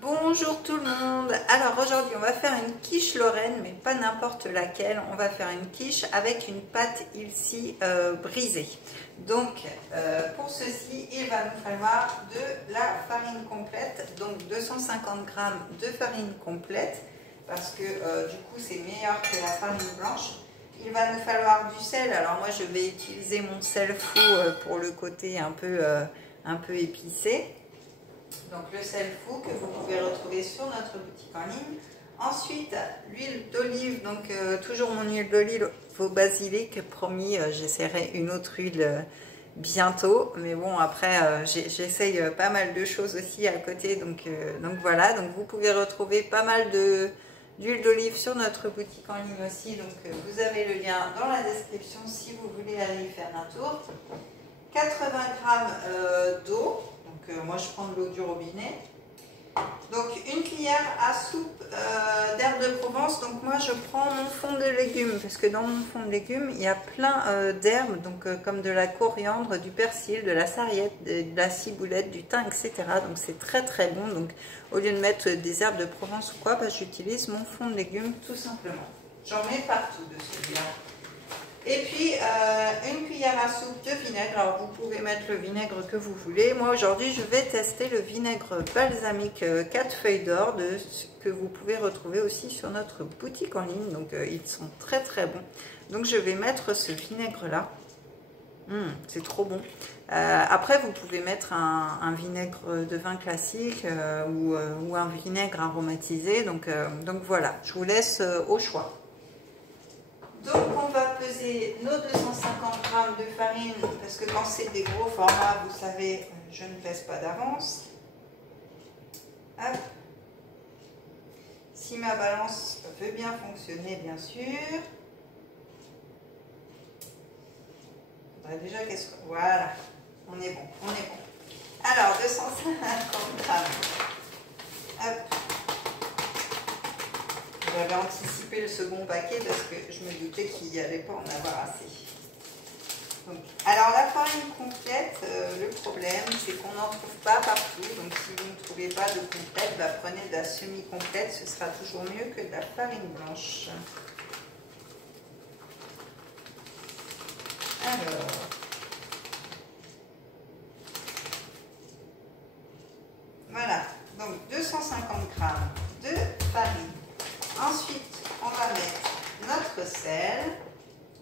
Bonjour tout le monde. Alors aujourd'hui on va faire une quiche Lorraine, mais pas n'importe laquelle. On va faire une quiche avec une pâte ici brisée. Donc pour ceci il va nous falloir de la farine complète, donc 250 g de farine complète, parce que du coup c'est meilleur que la farine blanche. Il va nous falloir du sel. Alors moi je vais utiliser mon sel fou pour le côté un peu épicé. Donc le sel fou que vous pouvez retrouver sur notre boutique en ligne. Ensuite, l'huile d'olive, donc toujours mon huile d'olive au basilic, promis, j'essaierai une autre huile bientôt. Mais bon, après, j'essaye pas mal de choses aussi à côté, donc voilà. Donc vous pouvez retrouver pas mal d'huile d'olive sur notre boutique en ligne aussi. Donc vous avez le lien dans la description si vous voulez aller y faire un tour. 80 g d'eau. Donc moi je prends de l'eau du robinet. Donc une cuillère à soupe d'herbes de Provence. Donc moi je prends mon fond de légumes, parce que dans mon fond de légumes il y a plein d'herbes, donc comme de la coriandre, du persil, de la sarriette, de la ciboulette, du thym, etc. Donc c'est très très bon. Donc au lieu de mettre des herbes de Provence ou quoi, bah, j'utilise mon fond de légumes tout simplement. J'en mets partout de celui-là. Et puis une cuillère à soupe de vinaigre. Alors vous pouvez mettre le vinaigre que vous voulez. Moi aujourd'hui je vais tester le vinaigre balsamique 4 feuilles d'or, que vous pouvez retrouver aussi sur notre boutique en ligne. Donc ils sont très très bons. Donc je vais mettre ce vinaigre là. C'est trop bon. Après vous pouvez mettre un vinaigre de vin classique ou un vinaigre aromatisé. Donc voilà, je vous laisse au choix. Donc on va peser nos 250 g de farine, parce que quand c'est des gros formats, vous savez, je ne pèse pas d'avance. Hop. Si ma balance veut bien fonctionner, bien sûr. Faudrait déjà qu'est-ce que... Voilà, on est bon, on est bon. Alors 250 g. Hop. J'avais anticipé le second paquet parce que je me doutais qu'il n'y allait pas en avoir assez. Donc, alors la farine complète, le problème c'est qu'on n'en trouve pas partout. Donc si vous ne trouvez pas de complète, bah, prenez de la semi-complète, ce sera toujours mieux que de la farine blanche. Alors, voilà, donc 250 g de farine. Ensuite, on va mettre notre sel,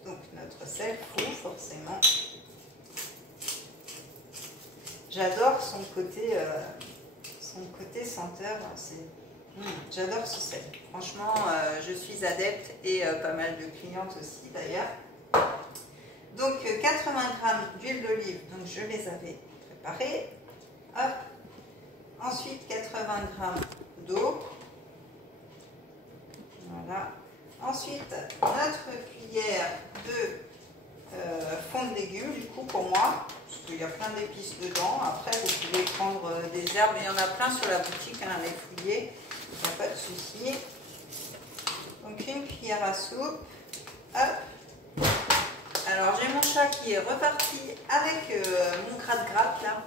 donc notre sel fou forcément. J'adore son côté senteur. J'adore ce sel. Franchement, je suis adepte et pas mal de clientes aussi d'ailleurs. Donc 80 g d'huile d'olive, donc je les avais préparées. Hop. Ensuite 80 g d'eau. Voilà. Ensuite, notre cuillère de fond de légumes, du coup pour moi, parce qu'il y a plein d'épices dedans. Après, vous pouvez prendre des herbes, il y en a plein sur la boutique, hein, les fouiller, il n'y a pas de souci. Donc une cuillère à soupe. Hop. Alors j'ai mon chat qui est reparti avec mon gratte-gratte là.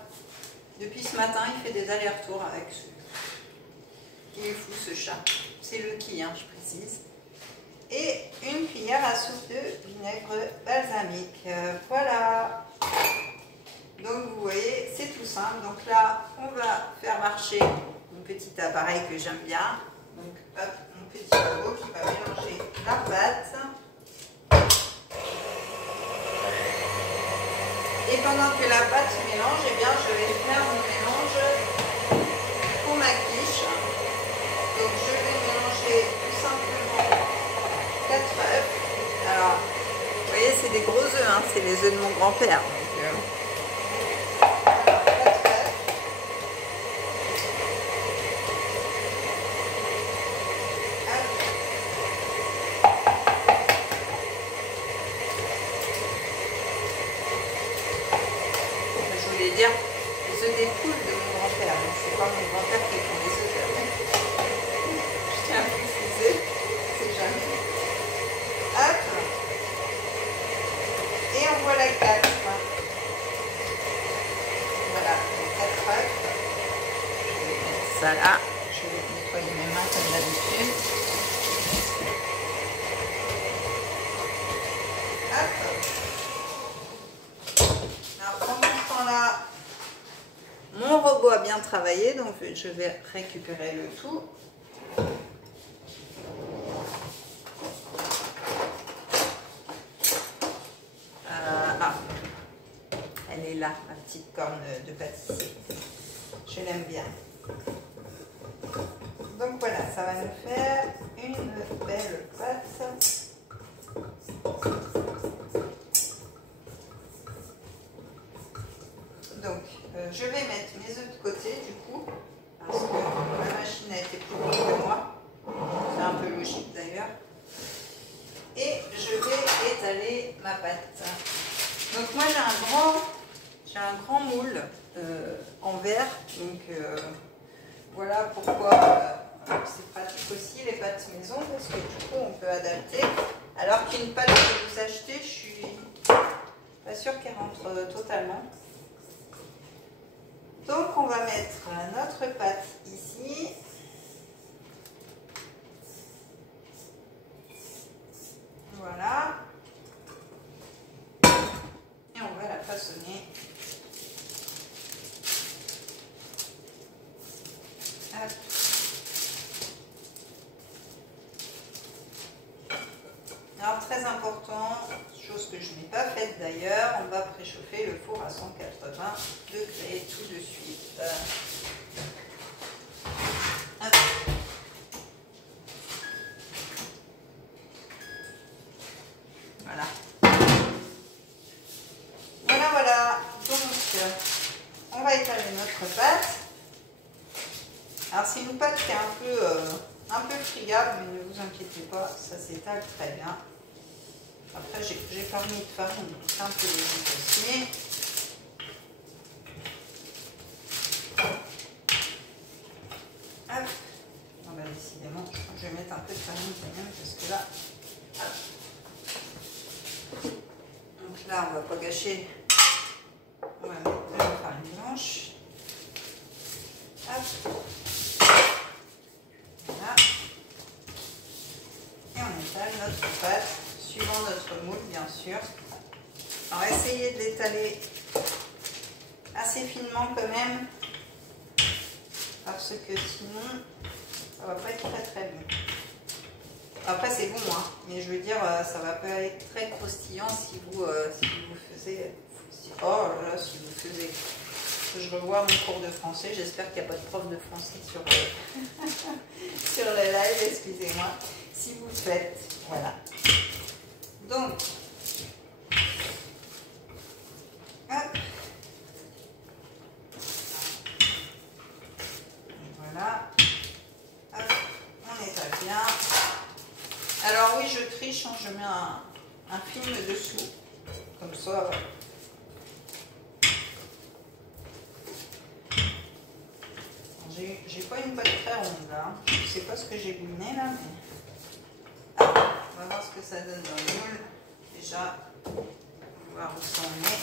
Depuis ce matin, il fait des allers-retours avec ce. Il est fou ce chat. C'est Lucky, hein, je précise. Et une cuillère à soupe de vinaigre balsamique. Voilà. Donc vous voyez, c'est tout simple. Donc là, on va faire marcher mon petit appareil que j'aime bien. Donc hop, mon petit robot qui va mélanger la pâte. Et pendant que la pâte se mélange, eh bien, je vais faire mon mélange pour ma quiche. Donc je vais mélanger tout simplement 4 œufs. Alors, vous voyez, c'est des gros œufs, hein, c'est les œufs de mon grand-père. Alors, 4 œufs. Je voulais dire, les œufs découlent de mon grand-père. C'est pas mon grand-père qui font les œufs. Je tiens à préciser, c'est jamais. Hop. Et on voit la 4. Voilà, 4 œufs. Je vais mettre ça là. je vais nettoyer mes mains comme d'habitude. Alors pendant ce temps-là, mon robot a bien travaillé, donc je vais récupérer le tout. Elle est là, ma petite corne de pâtissier. Je l'aime bien. Donc voilà, ça va nous faire une belle pâte. Donc, je vais mettre mes œufs de côté du coup, parce que la machine a été plus lourde que moi. C'est un peu logique d'ailleurs. Et je vais étaler ma pâte. Donc moi j'ai un grand moule en verre. Donc voilà pourquoi c'est pratique aussi les pâtes maison, parce que du coup on peut adapter. Alors qu'une pâte que vous achetez, je suis pas sûre qu'elle rentre totalement. Donc on va mettre notre pâte ici. Voilà. Et on va la façonner. Hop. Alors très important, chose que je n'ai pas faite d'ailleurs, on va préchauffer le four à 180 degrés tout de suite. Hop. Voilà. Voilà. Donc on va étaler notre pâte. Alors c'est une pâte qui est un peu friable, mais ne vous inquiétez pas, ça s'étale très bien. Après j'ai pas mis de farine, donc c'est un peu logique aussi. Hop. Bon, bah, décidément, je crois que je vais mettre un peu de farine quand même, parce que là, hop. Donc là on va pas gâcher. On va mettre de la farine blanche. Hop. Voilà. Et on étale notre pâte, suivant notre moule bien sûr. On va essayer de l'étaler assez finement quand même, parce que sinon ça va pas être très bon. Après c'est bon, hein, mais je veux dire ça va pas être très croustillant si vous faisiez. Oh là là, si vous faisiez. Je revois mon cours de français, j'espère qu'il n'y a pas de prof de français sur le live, excusez-moi. Si vous le faites, voilà. Donc, hop. Voilà. Hop. On étale bien. Alors oui, je triche, hein, je mets un film dessous, comme ça. J'ai pas une pâte très ronde là. Je sais pas ce que j'ai gouiné là, mais. Ah, on va voir ce que ça donne dans le moule. Déjà, on va voir où ça en est.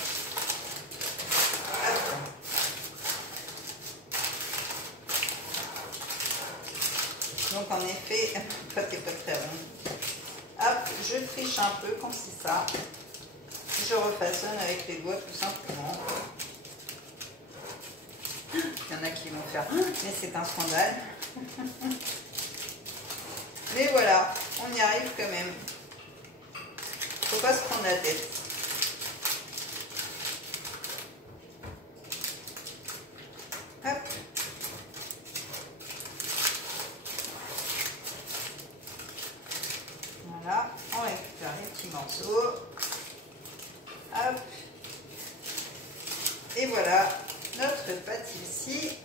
Donc en effet, la pâte n'est pas très ronde. Hop, je triche un peu comme c'est ça. Je refaçonne avec les doigts tout simplement. Il y en a qui vont faire, mais c'est un scandale. Mais voilà, on y arrive quand même. Faut pas se prendre la tête. Hop. Voilà, on récupère les petits morceaux. Hop. Et voilà, notre pâte ici,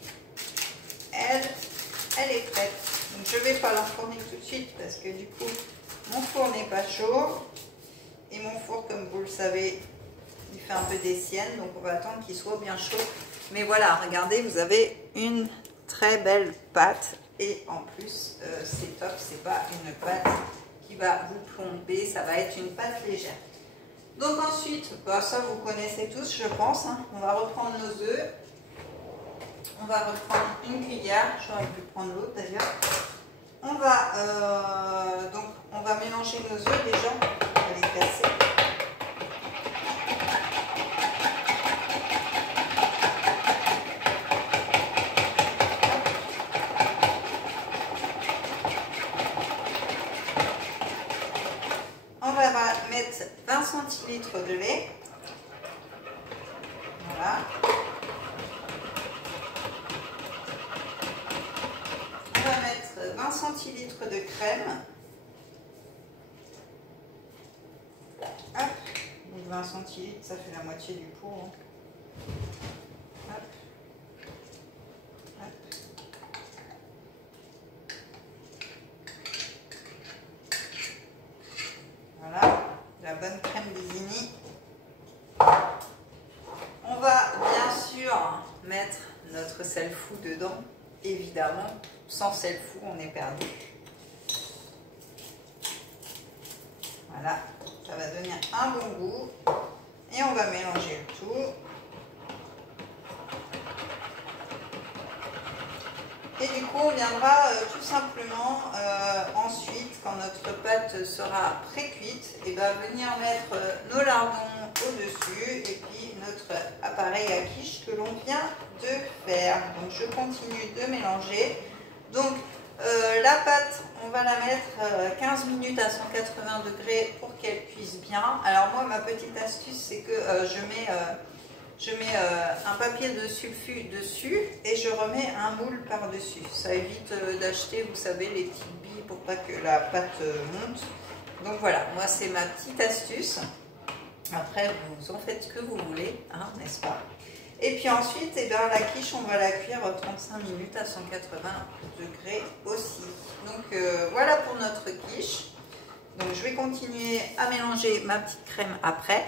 elle est prête. Donc je ne vais pas l'enfourner tout de suite parce que du coup, mon four n'est pas chaud. Et mon four, comme vous le savez, il fait un peu des siennes. Donc on va attendre qu'il soit bien chaud. Mais voilà, regardez, vous avez une très belle pâte. Et en plus, c'est top, c'est pas une pâte qui va vous plomber. Ça va être une pâte légère. Donc ensuite, bah ça vous connaissez tous, je pense. Hein. On va reprendre nos œufs. On va reprendre une cuillère, j'aurais pu prendre l'autre d'ailleurs. On va mélanger nos œufs déjà, on va les casser. On va mettre 20 centilitres de lait. Voilà. On va mettre 20 centilitres de crème. Hop. 20 centilitres, ça fait la moitié du pot. Hop. Hop. Voilà, la bonne crème d'Isigny. On va bien sûr mettre notre sel fou dedans, évidemment. Sans sel fou, on est perdu. Voilà, ça va donner un bon goût. Et on va mélanger le tout. Et du coup, on viendra tout simplement ensuite, quand notre pâte sera pré-cuite, et ben, venir mettre nos lardons au-dessus et puis notre appareil à quiche que l'on vient de faire. Donc, je continue de mélanger. Donc, la pâte, on va la mettre 15 minutes à 180 degrés pour qu'elle cuise bien. Alors moi, ma petite astuce, c'est que je mets un papier de sulfure dessus et je remets un moule par-dessus. Ça évite d'acheter, vous savez, les petites billes pour pas que la pâte monte. Donc voilà, moi c'est ma petite astuce. Après, vous en faites ce que vous voulez, hein, n'est-ce pas? Et puis ensuite, eh bien, la quiche, on va la cuire 35 minutes à 180 degrés aussi. Donc voilà pour notre quiche. Donc je vais continuer à mélanger ma petite crème après.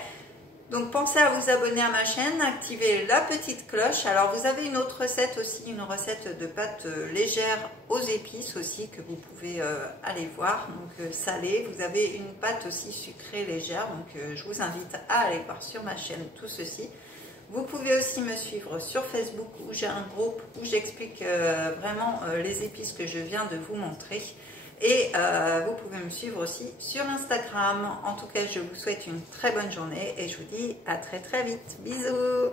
Donc pensez à vous abonner à ma chaîne, activer la petite cloche. Alors vous avez une autre recette aussi, une recette de pâte légère aux épices aussi que vous pouvez aller voir. Donc salée, vous avez une pâte aussi sucrée légère. Donc je vous invite à aller voir sur ma chaîne tout ceci. Vous pouvez aussi me suivre sur Facebook où j'ai un groupe où j'explique vraiment les épices que je viens de vous montrer. Et vous pouvez me suivre aussi sur Instagram. En tout cas, je vous souhaite une très bonne journée et je vous dis à très très vite. Bisous!